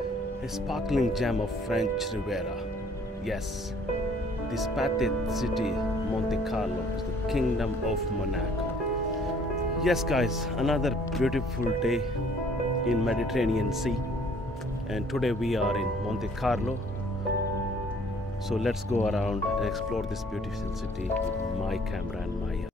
a sparkling gem of French Riviera. Yes, this pathed city, Monte Carlo, is the kingdom of Monaco. Yes, guys, another beautiful day in Mediterranean Sea, and today we are in Monte Carlo. So let's go around and explore this beautiful city with my camera and my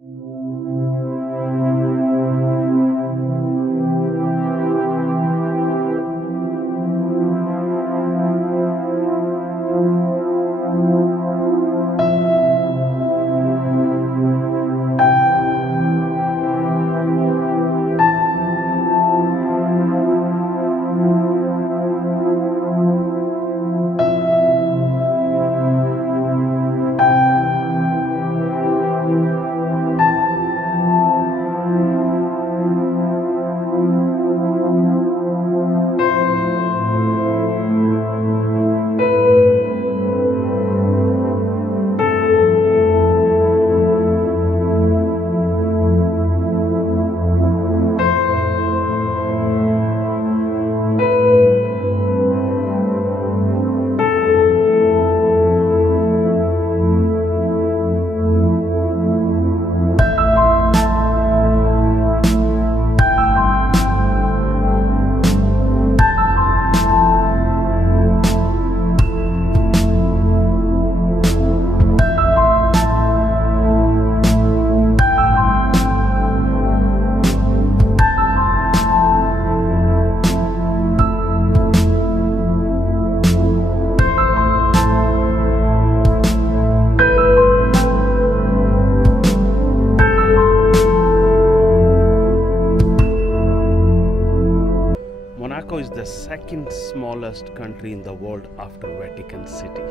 Monaco is the second smallest country in the world after Vatican City.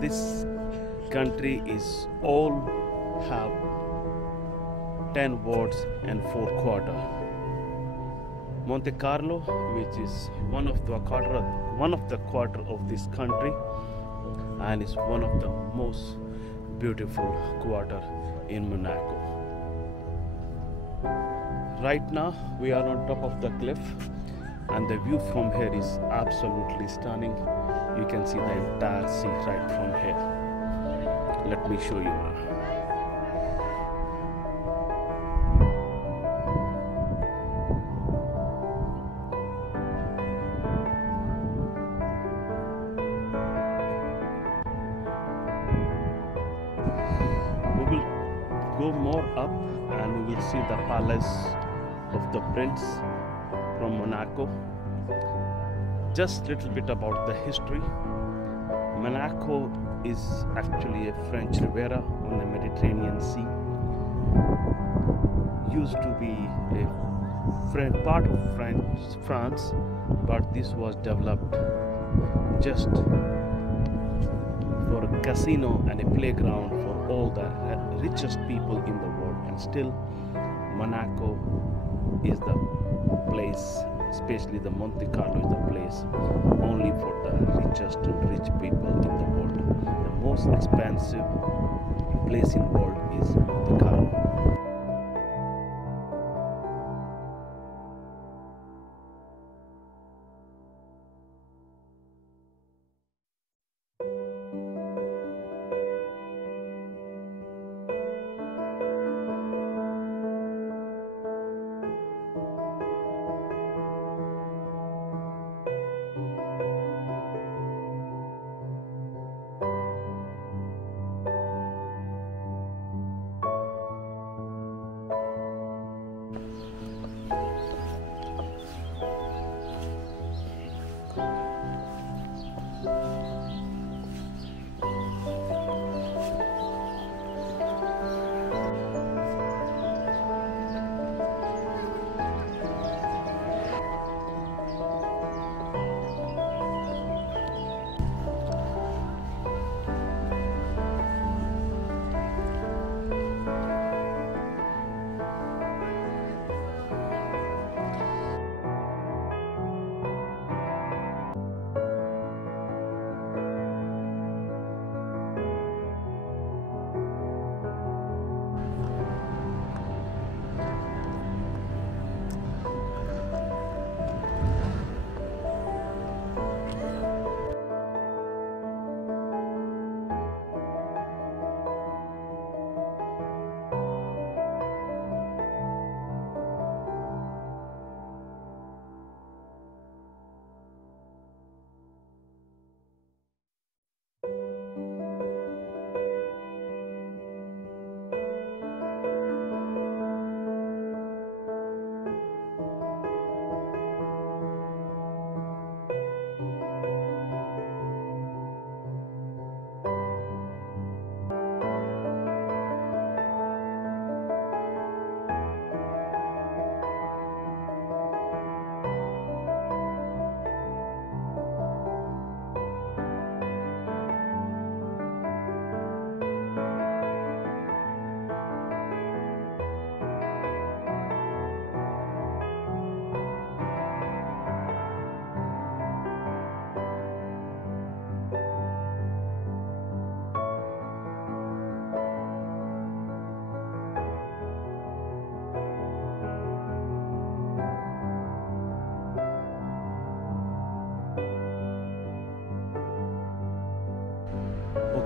This country is all have 10 wards and 4 quarter. Monte Carlo, which is one of the quarter of this country, and is one of the most beautiful quarter in Monaco. Right now we are on top of the cliff, and the view from here is absolutely stunning. You can see the entire sea right from here. Let me show you. We will go more up and we will see the palace of the prince from Monaco. Just little bit about the history. Monaco is actually a French Riviera on the Mediterranean Sea. Used to be a part of France, but this was developed just for a casino and a playground for all the richest people in the world. And still, Monaco is the place, especially the Monte Carlo is the place only for the richest and rich people in the world. The most expensive place in the world is Monte Carlo.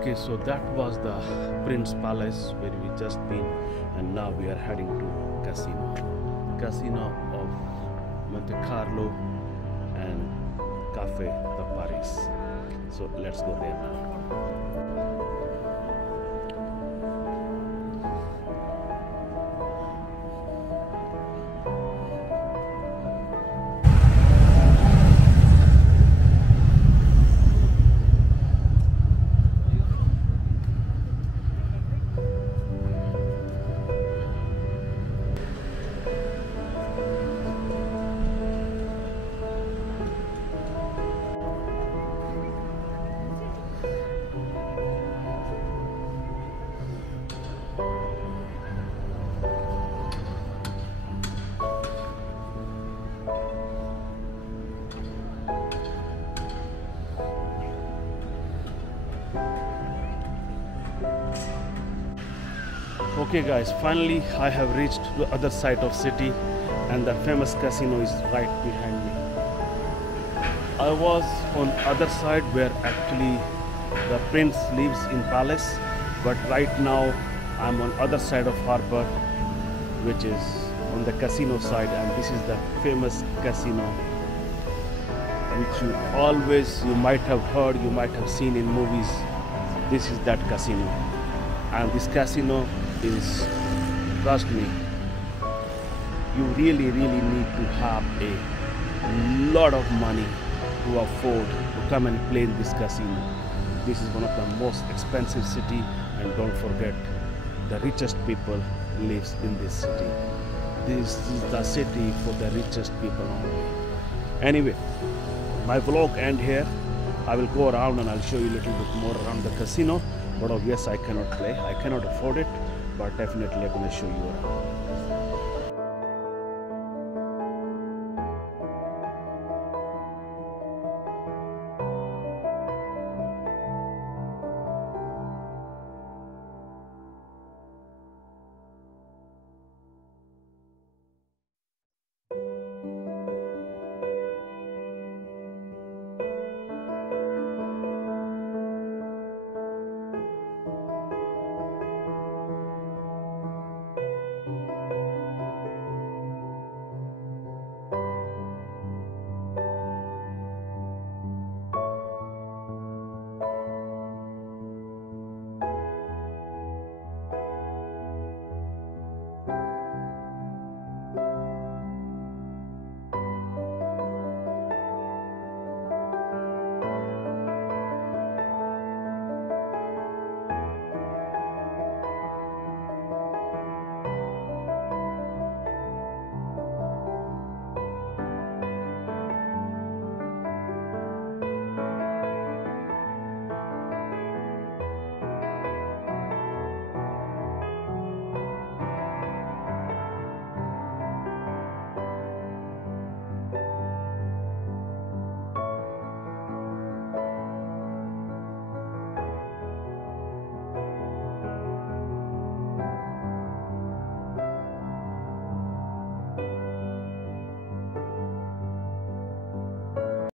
Okay, so that was the Prince Palace where we just been, and now we are heading to Casino of Monte Carlo and Cafe de Paris. So let's go there now. Okay guys, finally I have reached the other side of city, and the famous casino is right behind me. I was on other side where actually the prince lives in palace, but right now I'm on other side of harbor, which is on the casino side, and this is the famous casino which you might have heard, you might have seen in movies. This is that casino, and this casino is, trust me, you really need to have a lot of money to afford to come and play in this casino. This is one of the most expensive city, and don't forget, the richest people lives in this city. This is the city for the richest people only. Anyway, my vlog end here. I will go around and I'll show you a little bit more around the casino, but obviously I cannot play, I cannot afford it, but definitely I'm going to show you around.